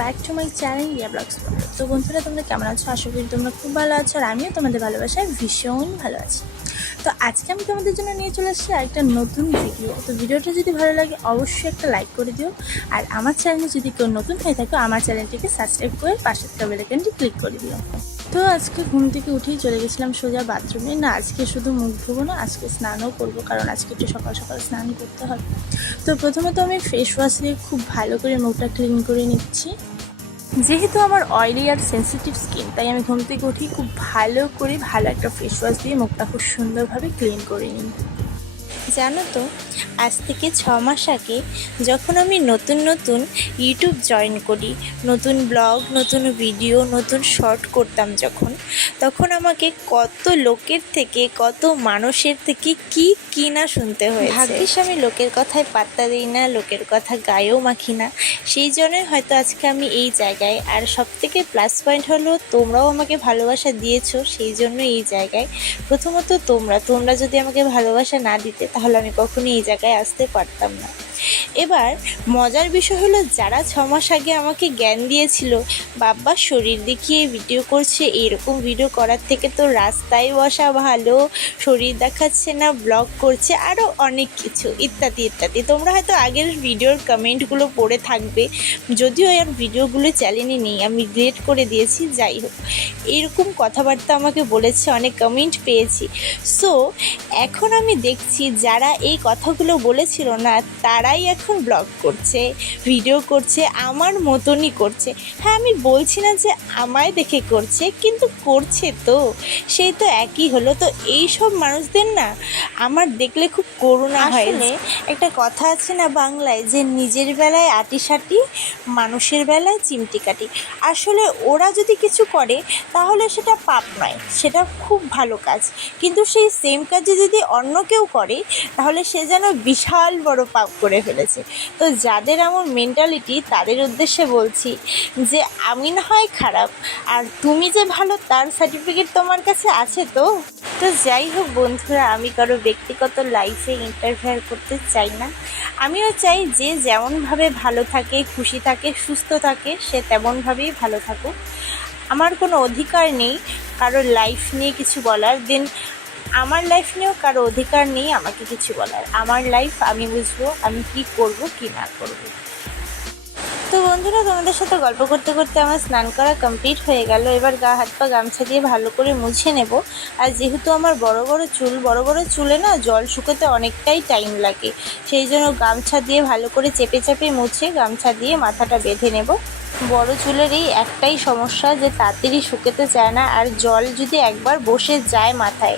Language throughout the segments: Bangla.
ব্যাক টু মাই চ্যানেল ইয়া ব্লগস তো বন্ধুরা, তোমরা কেমন আছো? আশা করি তোমরা খুব ভালো আছো, আর আমিও তোমাদের ভালোবাসায় ভীষণ ভালো আছি। তো আজকে আমি তোমাদের জন্য নিয়ে চলে এসেছি একটা নতুন ভিডিও তো ভিডিওটা যদি ভালো লাগে, অবশ্যই একটা লাইক করে দিও। আর আমার চ্যানেলে যদি কেউ নতুন হয়ে থাকো, আমার চ্যানেলটিকে সাবস্ক্রাইব করে পাশের বেলাইকনটি ক্লিক করে দিও। তো আজকে ঘুম থেকে উঠেই চলে গেছিলাম সোজা বাথরুমে না, আজকে শুধু মুখ ধোবো না, আজকে স্নানও করব, কারণ আজকে একটু সকাল সকাল স্নান করতে হবে। তো প্রথমত আমি ফেস ওয়াশ দিয়ে খুব ভালো করে মুখটা ক্লিন করে নিচ্ছি। যেহেতু আমার অয়েলি আর সেন্সিটিভ স্কিন তাই আমি ঘুম থেকে উঠি খুব ভালো করে ভালো একটা ফেস ওয়াশ দিয়ে মুখটা খুব সুন্দরভাবে ক্লিন করে নিই। জানো তো, আজ থেকে ছ মাস আগে যখন আমি নতুন নতুন ইউটিউব জয়েন করি, নতুন ব্লগ, নতুন ভিডিও, নতুন শর্ট করতাম যখন, তখন আমাকে কত লোকের থেকে, কত মানুষের থেকে কি কি না শুনতে হয়েছে। ভাগ্যিস আমি লোকের কথায় পাত্তা দিই না, লোকের কথা গায়েও মাখি না। সেই জন্যই হয়তো আজকে আমি এই জায়গায়, আর সব থেকে প্লাস পয়েন্ট হলো তোমরাও আমাকে ভালোবাসা দিয়েছ, সেই জন্য এই জায়গায়। প্রথমত তোমরা তোমরা যদি আমাকে ভালোবাসা না দিতে তাহলে আমি কখনোই এই জায়গায় আসতে পারতাম না। এবার মজার বিষয় হলো, যারা ছ মাস আগে আমাকে জ্ঞান দিয়েছিল বাবা শরীর দেখিয়ে ভিডিও করছে, এরকম ভিডিও করার থেকে তো রাস্তায় বসা ভালো, শরীর দেখাচ্ছে না ব্লগ করছে আরও অনেক কিছু, ইত্যাদি ইত্যাদি। তোমরা হয়তো আগের ভিডিওর কমেন্টগুলো পড়ে থাকবে, যদিও আর ভিডিওগুলো চ্যানেলে নেই, আমি ডিলেট করে দিয়েছি, যাই হোক। এরকম কথাবার্তা আমাকে বলেছে, অনেক কমেন্ট পেয়েছি। সো এখন আমি দেখছি, যারা এই কথাগুলো বলেছিল না তারাই এখন ব্লগ করছে ভিডিও করছে আমার মতনই করছে। হ্যাঁ আমি বলছি না যে আমায় দেখে করছে কিন্তু করছে তো। সেই তো একই হলো। তো এই সব মানুষদের না আমার দেখলে খুব করুণা হয় একটা কথা আছে না বাংলায় যে নিজের বেলায় আটিসাটি মানুষের বেলায় চিমটি কাটি আসলে ওরা যদি কিছু করে তাহলে সেটা পাপ নয় সেটা খুব ভালো কাজ। কিন্তু সেই সেম কাজে যদি অন্য কেউ করে তাহলে সে যেন বিশাল বড় পাপ করে ফেলেছে। তো যাদের এমন মেন্টালিটি তাদের উদ্দেশ্যে বলছি যে আমি না হয় খারাপ, আর তুমি যে ভালো, তার সার্টিফিকেট তোমার কাছে আছে তো? তো যাই হোক বন্ধুরা, আমি কারও ব্যক্তিগত লাইফে ইন্টারফেয়ার করতে চাই না। আমিও চাই যে, যেমনভাবে ভালো থাকে, খুশি থাকে, সুস্থ থাকে, সে তেমনভাবেই ভালো থাকুক। আমার কোনো অধিকার নেই কারোর লাইফ নিয়ে কিছু বলার। দেন আমার লাইফ নিয়েও কারও অধিকার নেই, আমাকে কিছু বলার। আমার লাইফ আমি বুঝব, আমি কি করব, কি না করব। তো বন্ধুরা, তোমাদের সাথে গল্প করতে করতে আমার স্নান করা কমপ্লিট হয়ে গেল। এবার গা হাত পা গামছা দিয়ে ভালো করে মুছে নেব। আর যেহেতু আমার বড় বড় চুল, বড় বড় চুলে না জল শুকোতে অনেকটাই টাইম লাগে। সেই জন্য গামছা দিয়ে ভালো করে চেপে চেপে মুছে গামছা দিয়ে মাথাটা বেঁধে নেব। বড় চুলের এই একটাই সমস্যা যে তাড়াতাড়ি শুকোতে চায় না আর জল যদি একবার বসে যায় মাথায়।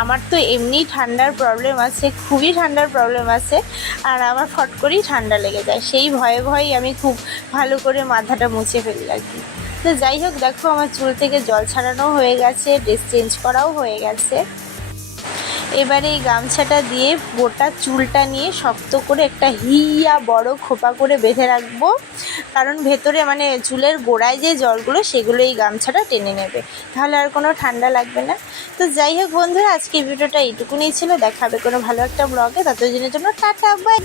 আমার তো এমনি ঠান্ডার প্রবলেম আছে, খুবই ঠান্ডার প্রবলেম আছে আর আমার ফট করেই ঠান্ডা লেগে যায়। সেই ভয়ে ভয়েই আমি খুব ভালো করে মাথাটা মুছে ফেলি আর কি। তো যাই হোক, দেখো আমার চুল থেকে জল ছাড়ানো হয়ে গেছে ড্রেস চেঞ্জ করাও হয়ে গেছে। এবারে এই গামছাটা দিয়ে গোটা চুলটা নিয়ে শক্ত করে একটা হিয়া বড় খোপা করে বেঁধে রাখব। কারণ ভেতরে মানে চুলের গোড়ায় যে জলগুলো, সেগুলো এই গামছাটা টেনে নেবে। তাহলে আর কোনো ঠান্ডা লাগবে না। তো যাই হোক বন্ধুরা আজকে ভিডিওটা এইটুকুনি ছিল। দেখাবে কোনো ভালো একটা ব্লগে তাদের জন্য টাটা বাই